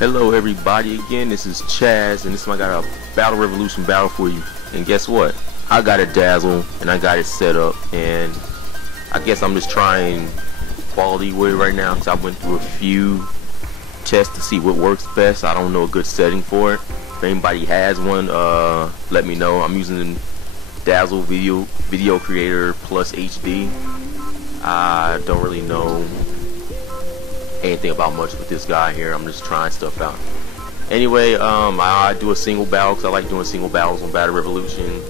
Hello everybody again, this is Chaz, and this time I got a Battle Revolution battle for you. And guess what? I got a Dazzle, and I got it set up, and I guess I'm just trying quality with it right now, because I went through a few tests to see what works best. I don't know a good setting for it. If anybody has one, let me know. I'm using Dazzle Video Creator Plus HD. I don't really know anything about much with this guy here. I'm just trying stuff out. Anyway, I do a single battle because I like doing single battles on Battle Revolution.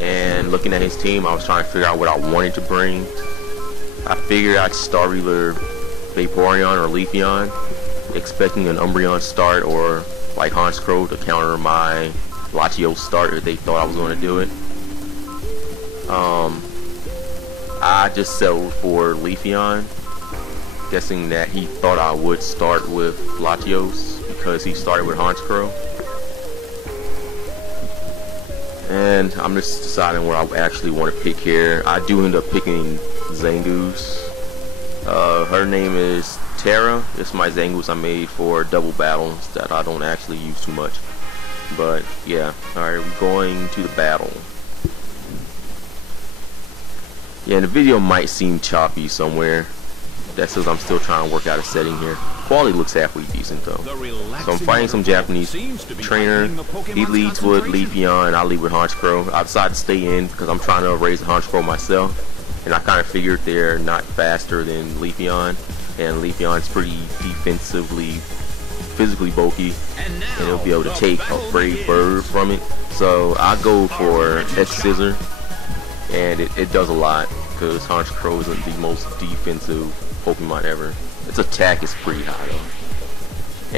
And looking at his team, I was trying to figure out what I wanted to bring. I figured I'd start either Vaporeon or Leafeon, expecting an Umbreon start or like Honchkrow to counter my Latios start if they thought I was going to do it. I just settled for Leafeon, guessing that he thought I would start with Latios because he started with Honchkrow. And I'm just deciding where I actually want to pick here. I do end up picking Zangoose. Her name is Terra. It's my Zangoose I made for double battles that I don't actually use too much. But yeah, alright, we're going to the battle. Yeah, and the video might seem choppy somewhere. That's because I'm still trying to work out a setting here. Quality looks halfway decent though. So I'm fighting some Japanese trainer. He leads with Leafeon, I lead with Honchkrow. I decided to stay in because I'm trying to raise Honchkrow myself. And I kind of figured they're not faster than Leafeon. And Leafeon's pretty defensively, physically bulky. And it'll be able to take a Brave Bird from it. So I go for X-Scissor. And it does a lot because Honchkrow isn't the most defensive Pokemon ever. Its attack is pretty high though.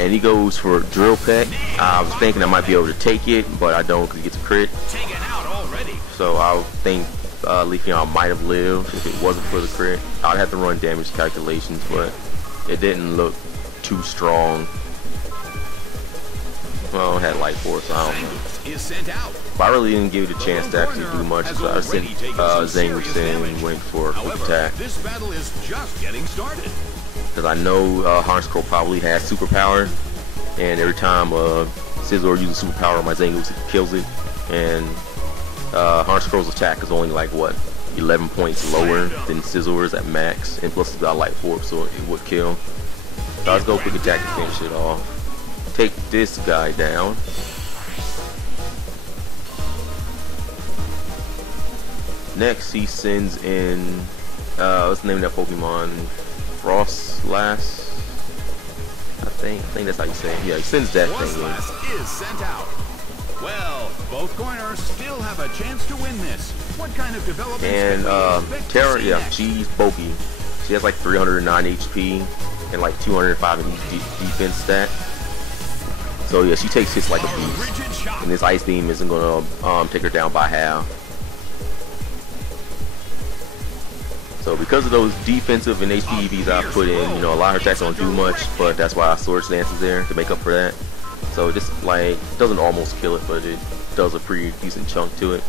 And he goes for Drill Peck. I was thinking I might be able to take it, but I don't because he gets a crit. So I think Leafeon might have lived if it wasn't for the crit. I'd have to run damage calculations, but it didn't look too strong. Well, it had Light Force, so I don't know. But I really didn't give it a chance to actually do much, so I sent Zangoose in and went for a quick attack. Because I know Honchkrow probably has superpower, and every time Scizor uses superpower, my Zangoose kills it. And Honchkrow's attack is only like, what, 11 points lower than Scizor's at max, and plus it's got Light Force, so it would kill. So let's go quick attack to finish it off. Take this guy down. Next, he sends in, let's name that Pokemon Frostlass. I think that's how you say it. Yeah, he sends that thing in. Is sent out. Well, both corners still have a chance to win this. What kind of development? And Terra, yeah, she's bulky. She has like 309 HP and like 205 in each defense stat. So yeah, she takes hits like a beast, and this Ice Beam isn't gonna take her down by half. So because of those defensive and HP EVs I put in, you know, a lot of her attacks don't do much, but that's why Swords Dance is there to make up for that. So just like, doesn't almost kill it, but it does a pretty decent chunk to it.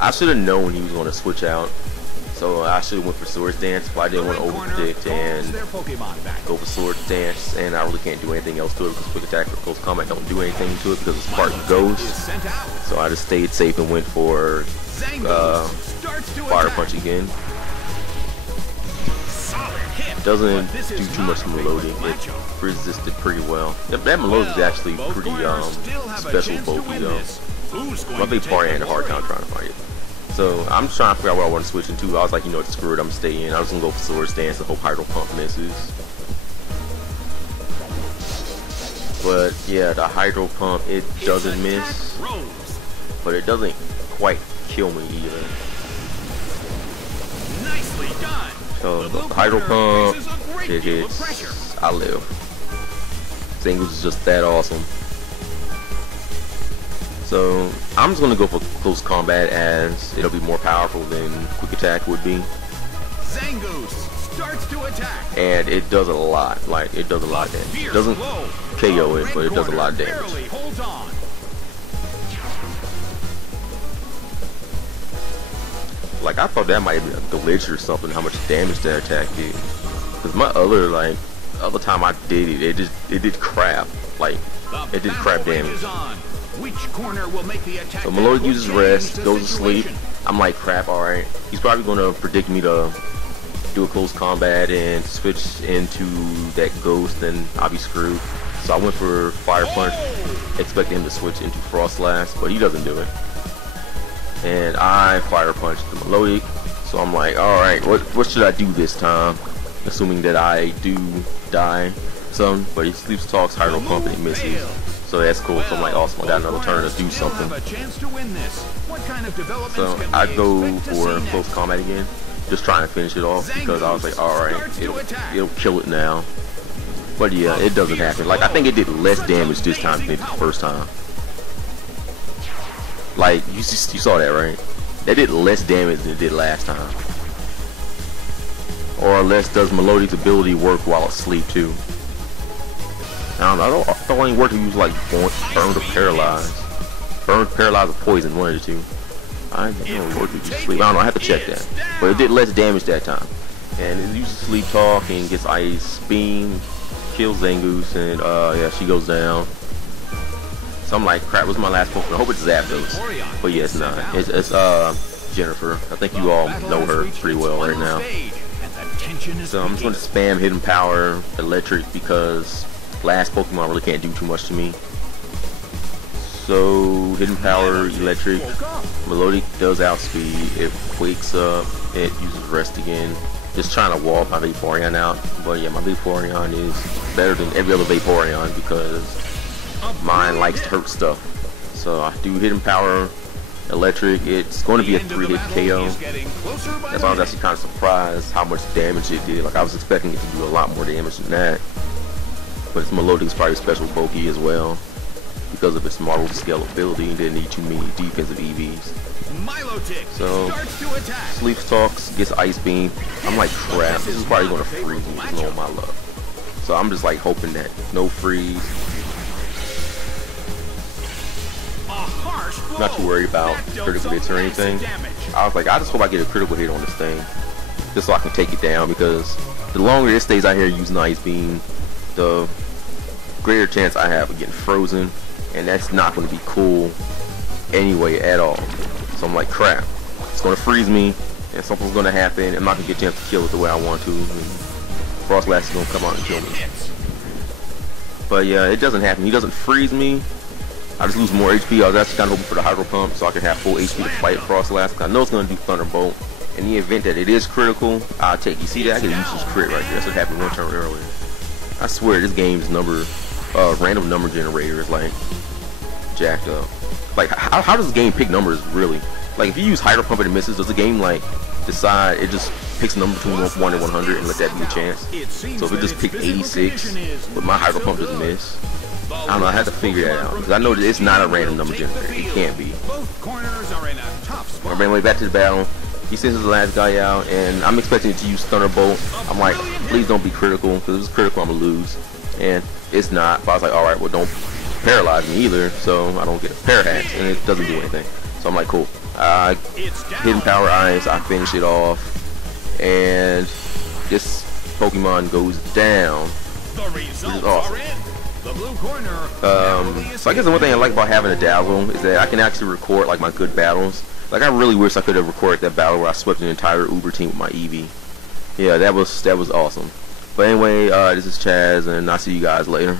I should have known he was going to switch out, so I should have went for Swords Dance, but I didn't want to overpredict and go for Swords Dance, and I really can't do anything else to it because Quick Attack or Close Combat don't do anything to it because it's Spartan Ghost. So I just stayed safe and went for Fire Punch again. Doesn't do too much Melodic. It resisted pretty well. That Melodic is actually pretty special bulky though. My Vaporeon had a hard time trying to fight it. So I'm just trying to figure out what I want to switch into. I was like, you know what, screw it, I'm staying in. I was gonna go for Swords Dance and hope Hydro Pump misses. But yeah, the Hydro Pump, it doesn't miss, but it doesn't quite kill me either. So the Hydro Pump, it hits, I live. Zangoose is just that awesome. So I'm just gonna go for Close Combat as it'll be more powerful than Quick Attack would be. Zangoose starts to attack. And it does a lot, like it does a lot of damage. It doesn't KO it, but it does a lot of damage. Like, I thought that might be a glitch or something, how much damage that attack did. Because my other time I did it, it did crap. Like, it did crap damage. Which corner will make the attack? So Melodic uses rest, goes to sleep. I'm like, crap, alright. He's probably gonna predict me to do a close combat and switch into that ghost, and I'll be screwed. So I went for Fire Punch, expecting him to switch into Frost Blast, but he doesn't do it. And I Fire Punch the Melodic. So I'm like, alright, what should I do this time? Assuming that I do die some, but he sleeps, talks, Hydro Pump, and he misses. So that's cool. So I'm like, awesome, I got another turn to do something. So I go for close combat again, just trying to finish it off, because I was like, alright, it'll kill it now. But yeah, it doesn't happen. Like, I think it did less damage this time than it did the first time. Like, you saw that, right? That did less damage than it did last time. Or less, does Melodic's ability work while asleep too? I don't know. I thought it only worked if you was like burned or paralyzed. Burned, paralyzed, or poisoned, one of the two. I don't know if it worked if you sleep. I don't know. I have to check that. But it did less damage that time. And it uses Sleep Talk and gets Ice Beam, kills Zangoose, and yeah, she goes down. So I'm like, crap, what's my last Pokemon? I hope it's Zapdos. But yeah, it's not. It's Jennifer. I think you all know her pretty well right now. So I'm just going to spam Hidden Power, Electric, because last Pokemon really can't do too much to me. So Hidden Power, Electric, Melodic does outspeed, it wakes up, it uses Rest again. Just trying to wall my Vaporeon out. But yeah, my Vaporeon is better than every other Vaporeon because mine likes to hurt stuff. So I do Hidden Power, Electric. It's going to be a 3-hit KO. That's why I was actually kind of surprised how much damage it did. Like, I was expecting it to do a lot more damage than that. But its Melodic is probably special bulky as well, because of its Marvel Scale ability and didn't need too many defensive EVs. So Sleep Talks, gets Ice Beam. I'm like, crap, this is probably going to freeze me with no my luck. So I'm just like hoping that no freeze. Not too worried about critical hits or anything. I was like, I just hope I get a critical hit on this thing, just so I can take it down, because the longer it stays out here using Ice Beam, the greater chance I have of getting frozen, and that's not going to be cool anyway at all. So I'm like, crap, it's going to freeze me, and something's going to happen. I'm not going to get a chance to kill it the way I want to, and Frost Blast is going to come out and kill me. But yeah, it doesn't happen. He doesn't freeze me. I just lose more HP. I was actually kind of hoping for the Hydro Pump so I could have full HP to fight Frost Blast. I know it's going to do Thunderbolt. In the event that it is critical, I'll take. You see that? I can use this crit right there. That's what happened one turn earlier. I swear this game's random number generator is like jacked up. Like, how does the game pick numbers really? Like, if you use Hydro Pump and it misses, does the game like decide it just picks a number between 1 and 100 and let that be a chance? So if it just picked 86, but my Hydro Pump just miss, I don't know, I have to figure that out, because I know that it's not a random number generator. It can't be. I ran way back to the battle. He sends the last guy out, and I'm expecting it to use Thunderbolt. I'm like, please don't be critical, because if it's critical, I'm going to lose. And it's not. But I was like, alright, well, don't paralyze me either, so I don't get a Parahax, and it doesn't do anything. So I'm like, cool. Hidden Power Ice, I finish it off, and this Pokemon goes down, which is awesome. So I guess the one thing I like about having a Dazzle is that I can actually record like my good battles. Like, I really wish I could have recorded that battle where I swept an entire Uber team with my Eevee. Yeah, that was awesome. But anyway, this is Chaz, and I'll see you guys later.